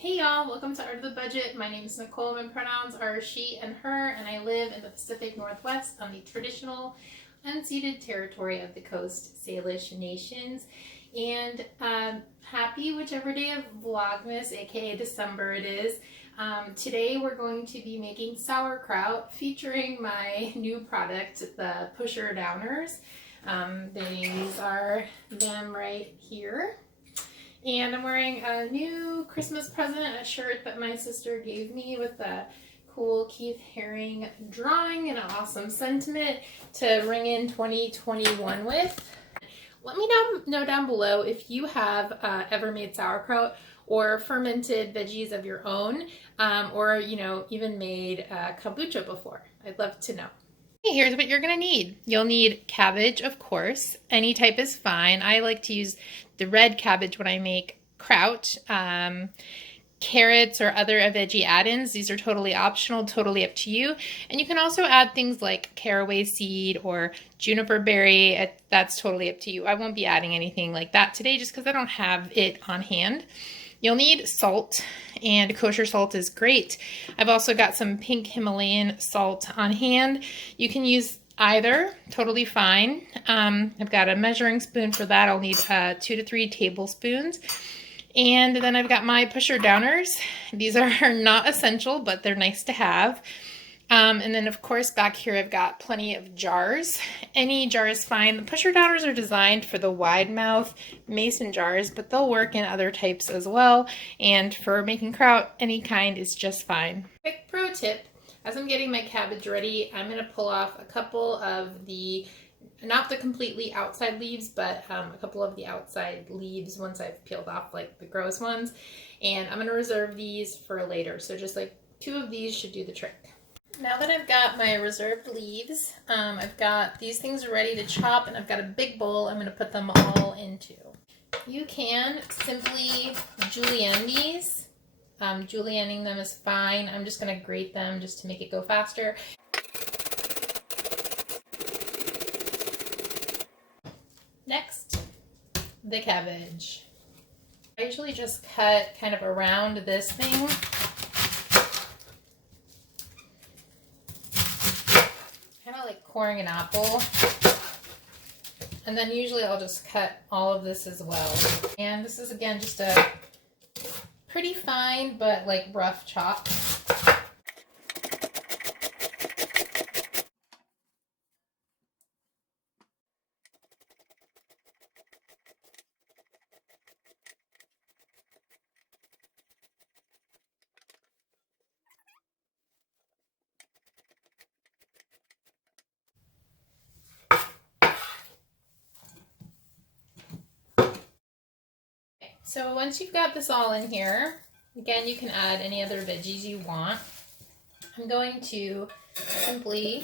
Hey y'all, welcome to Art of the Budget. My name is Nicole. My pronouns are she and her, and I live in the Pacific Northwest on the traditional unceded territory of the Coast Salish Nations. And happy whichever day of Vlogmas, aka December it is. Today we're going to be making sauerkraut featuring my new product, the pusher downers. These are them right here. And I'm wearing a new Christmas present, a shirt that my sister gave me with a cool Keith Haring drawing and an awesome sentiment to ring in 2021 with. Let me know down below if you have ever made sauerkraut or fermented veggies of your own, or even made kombucha before. I'd love to know. Here's what you're going to need. You'll need cabbage, of course. Any type is fine. I like to use the red cabbage when I make kraut. Carrots or other veggie add-ins. These are totally optional, totally up to you. And you can also add things like caraway seed or juniper berry. That's totally up to you. I won't be adding anything like that today just because I don't have it on hand. You'll need salt, and kosher salt is great. I've also got some pink Himalayan salt on hand. You can use either, totally fine. I've got a measuring spoon for that. I'll need 2 to 3 tablespoons. And then I've got my pusher downers. These are not essential, but they're nice to have. And then of course back here I've got plenty of jars. Any jar is fine. The pusher downers are designed for the wide mouth mason jars, but they'll work in other types as well. And for making kraut, any kind is just fine. Quick pro tip, as I'm getting my cabbage ready, I'm going to pull off a couple of the, not the completely outside leaves, but a couple of the outside leaves once I've peeled off like the gross ones. And I'm going to reserve these for later. So just like 2 of these should do the trick. Now that I've got my reserved leaves, I've got these things ready to chop, and I've got a big bowl I'm going to put them all into. You can simply julienne these. Julienning them is fine. I'm just going to grate them just to make it go faster. Next, the cabbage. I usually just cut kind of around this thing. Like coring an apple, and then usually I'll just cut all of this as well. And this is again just a pretty fine but like rough chop. So once you've got this all in here, again, you can add any other veggies you want. I'm going to simply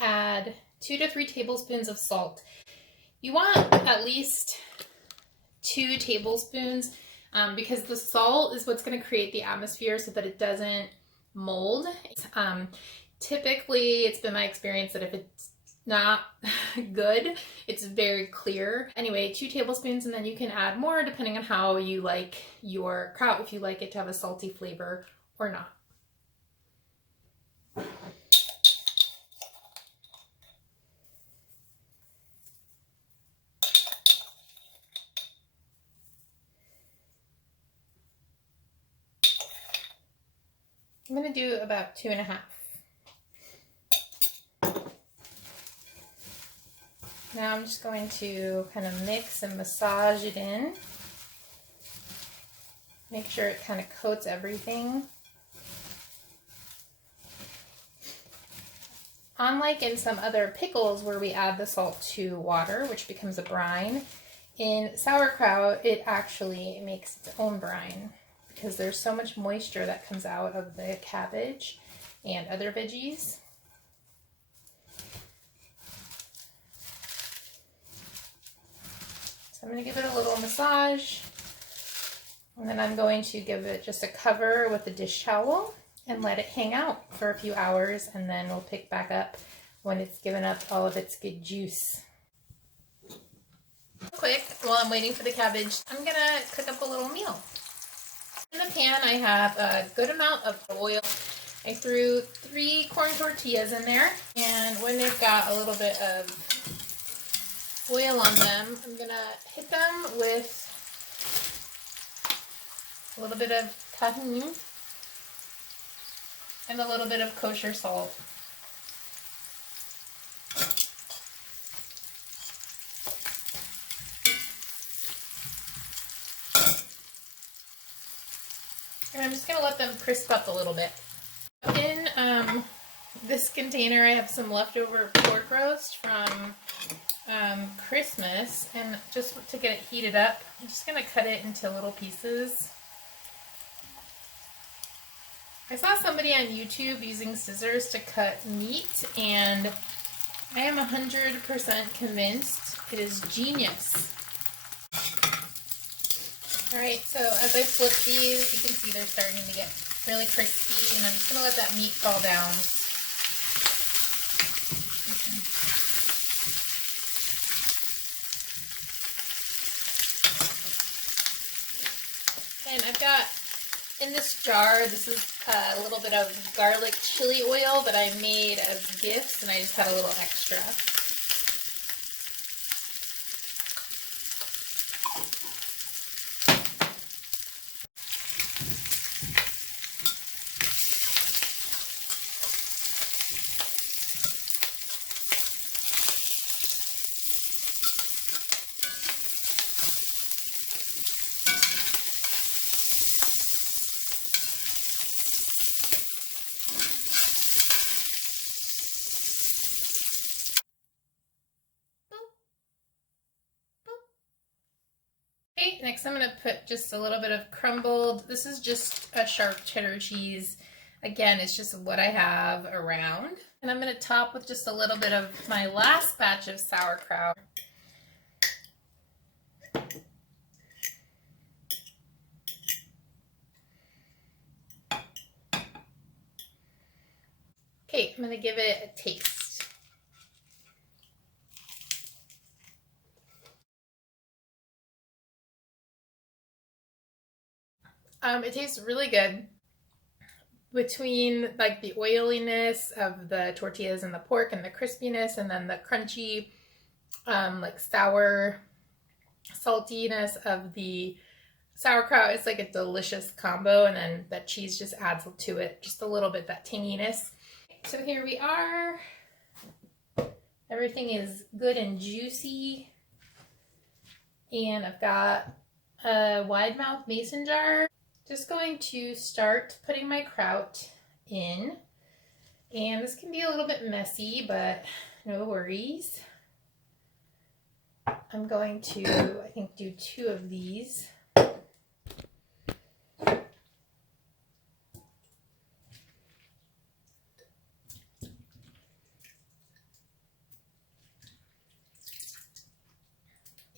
add 2 to 3 tablespoons of salt. You want at least 2 tablespoons because the salt is what's going to create the atmosphere so that it doesn't mold. Typically, it's been my experience that if it's not good, it's very clear. Anyway, 2 tablespoons, and then you can add more depending on how you like your kraut, if you like it to have a salty flavor or not. I'm going to do about 2.5. Now I'm just going to kind of mix and massage it in. Make sure it kind of coats everything. Unlike in some other pickles where we add the salt to water, which becomes a brine, in sauerkraut it actually makes its own brine because there's so much moisture that comes out of the cabbage and other veggies. So I'm going to give it a little massage, and then I'm going to give it just a cover with a dish towel and let it hang out for a few hours, and then we'll pick back up when it's given up all of its good juice. Quick, while I'm waiting for the cabbage, I'm going to cook up a little meal. In the pan, I have a good amount of oil. I threw 3 corn tortillas in there, and when they've got a little bit of oil on them, I'm gonna hit them with a little bit of tahini and a little bit of kosher salt. And I'm just gonna let them crisp up a little bit. In this container, I have some leftover pork roast from Christmas, and just to get it heated up, I'm just gonna cut it into little pieces. I saw somebody on YouTube using scissors to cut meat, and I am 100% convinced it is genius. Alright, so as I flip these, you can see they're starting to get really crispy, and I'm just going to let that meat fall down. And I've got in this jar, this is a little bit of garlic chili oil that I made as gifts, and I just had a little extra. Okay, next I'm going to put just a little bit of crumbled, this is just a sharp cheddar cheese. Again, it's just what I have around. And I'm going to top with just a little bit of my last batch of sauerkraut. Okay, I'm going to give it a taste. It tastes really good. Between like the oiliness of the tortillas and the pork and the crispiness, and then the crunchy, like sour saltiness of the sauerkraut, it's like a delicious combo, and then that cheese just adds to it just a little bit, that tanginess. So here we are. Everything is good and juicy, and I've got a wide mouth mason jar. Just going to start putting my kraut in, and this can be a little bit messy, but no worries. I'm going to, I think, do 2 of these.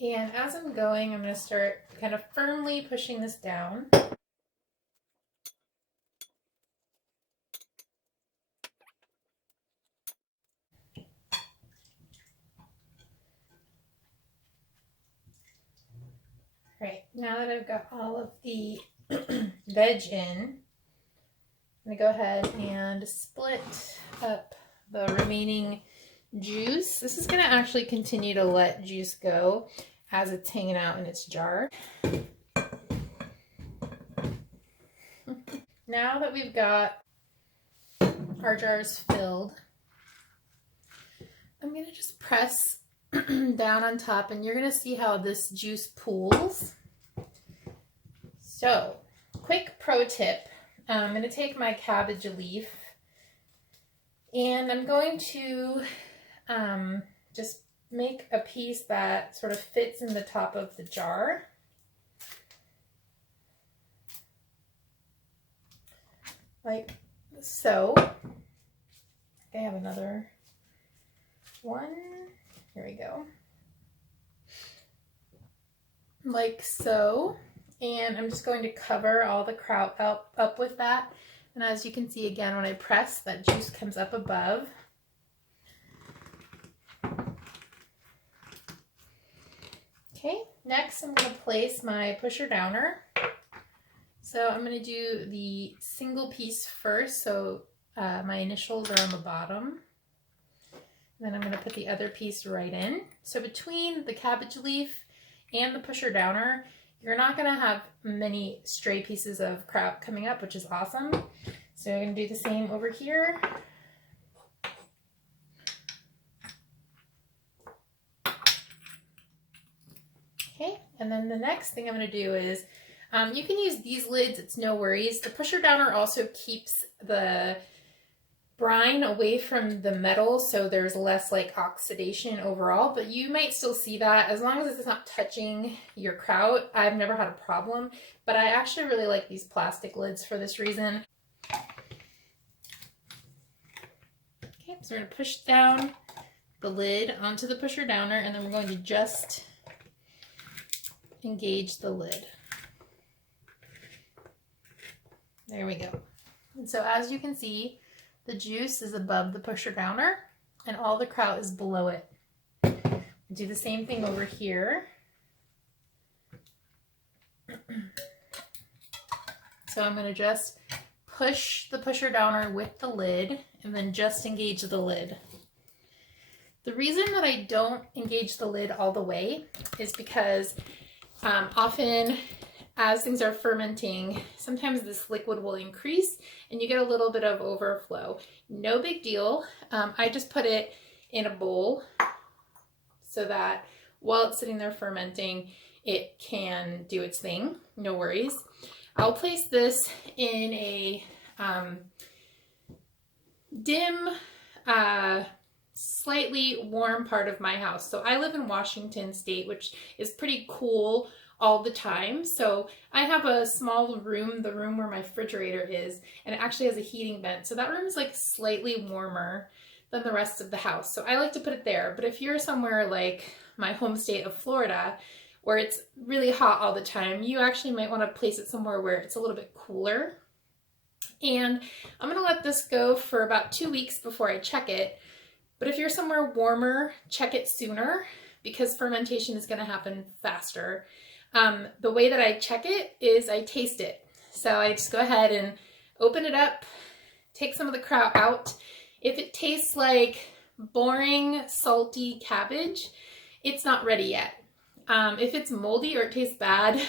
And as I'm going, I'm going to start kind of firmly pushing this down. Right, now that I've got all of the veg in, I'm going to go ahead and split up the remaining juice. This is going to actually continue to let juice go as it's hanging out in its jar. Now that we've got our jars filled, I'm going to just press down on top, and you're going to see how this juice pools. So, quick pro tip. I'm going to take my cabbage leaf, and I'm going to just make a piece that sort of fits in the top of the jar. Like so. I have another one. Here we go. Like so. And I'm just going to cover all the kraut up with that. And as you can see, again, when I press, that juice comes up above. Okay, next I'm going to place my pusher downer. So I'm going to do the single piece first. So my initials are on the bottom. Then I'm going to put the other piece right in. So between the cabbage leaf and the pusher downer, you're not going to have many stray pieces of kraut coming up, which is awesome. So I'm going to do the same over here. Okay, and then the next thing I'm going to do is, you can use these lids, it's no worries. The pusher downer also keeps the brine away from the metal, so there's less like oxidation overall, but you might still see that as long as it's not touching your kraut. I've never had a problem, but I actually really like these plastic lids for this reason. Okay, so we're going to push down the lid onto the pusher downer, and then we're going to just engage the lid. There we go. And so as you can see, the juice is above the pusher downer and all the kraut is below it. Do the same thing over here. So I'm going to just push the pusher downer with the lid and then just engage the lid. The reason that I don't engage the lid all the way is because often as things are fermenting, sometimes this liquid will increase and you get a little bit of overflow. No big deal. I just put it in a bowl so that while it's sitting there fermenting, it can do its thing. No worries. I'll place this in a dim, slightly warm part of my house. So I live in Washington State, which is pretty cool all the time. So I have a small room, the room where my refrigerator is, and it actually has a heating vent. So that room is like slightly warmer than the rest of the house. So I like to put it there. But if you're somewhere like my home state of Florida, where it's really hot all the time, you actually might want to place it somewhere where it's a little bit cooler. And I'm gonna let this go for about 2 weeks before I check it. But if you're somewhere warmer, check it sooner because fermentation is gonna happen faster. The way that I check it is I taste it. So I just go ahead and open it up, take some of the kraut out. If it tastes like boring, salty cabbage, it's not ready yet. If it's moldy or it tastes bad,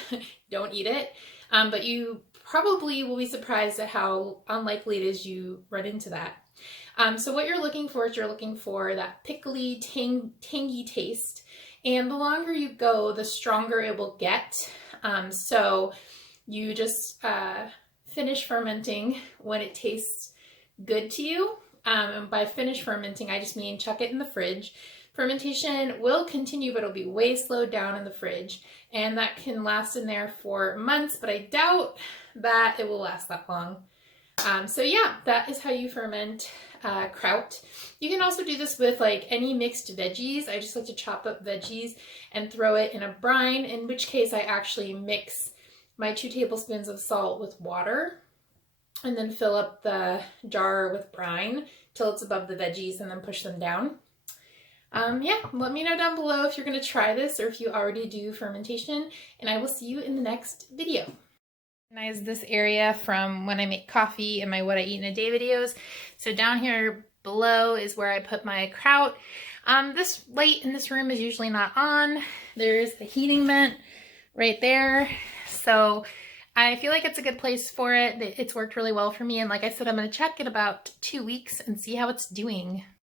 don't eat it. But you probably will be surprised at how unlikely it is you run into that. So what you're looking for is you're looking for that pickly, tangy taste. And the longer you go, the stronger it will get. So you just finish fermenting when it tastes good to you. And by finish fermenting, I just mean chuck it in the fridge. Fermentation will continue, but it'll be way slowed down in the fridge. And that can last in there for months, but I doubt that it will last that long. So yeah, that is how you ferment kraut. You can also do this with like any mixed veggies. I just like to chop up veggies and throw it in a brine, in which case I actually mix my 2 tablespoons of salt with water and then fill up the jar with brine till it's above the veggies and then push them down. Yeah, let me know down below if you're going to try this or if you already do fermentation, and I will see you in the next video. Recognize this area from when I make coffee and my what I eat in a day videos. So down here below is where I put my kraut. This light in this room is usually not on. There's a heating vent right there. So I feel like it's a good place for it. It's worked really well for me. And like I said, I'm going to check in about 2 weeks and see how it's doing.